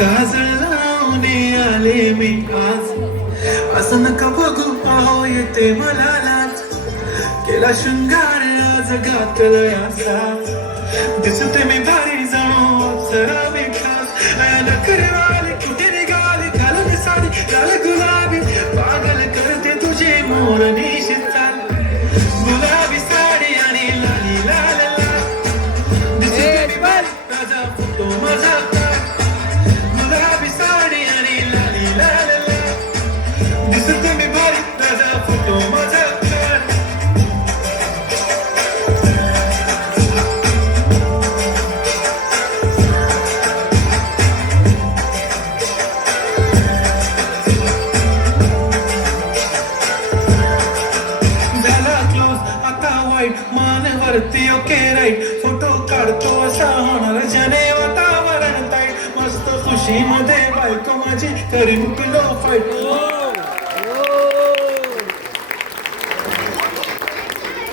काजळ लावून आले मी आज, असं नका बघू पाहो येते मला लाज. केला शृंगार आज घातलं असा, दिसते मी भारी जाणो जरा मी खास. नखरेवाली कुठे निघाली घालून साडी लाल गुलाबी, पागल करते तुझे मोर निशित चाल. गुलाबी साडी आणि लाली लाल लाल, दिसते मी भारी ताजा फोटो माझा. गुलाबी साडी आणि लाली लाल लाल, दिसते मी भारी ताजा फोटो माझा. मानवरती ओके राईट, फोटो काढतो असा होणार जने वातावरण ताईट. मस्त खुशी मध्ये बायको माझी करीन किलो फाईट.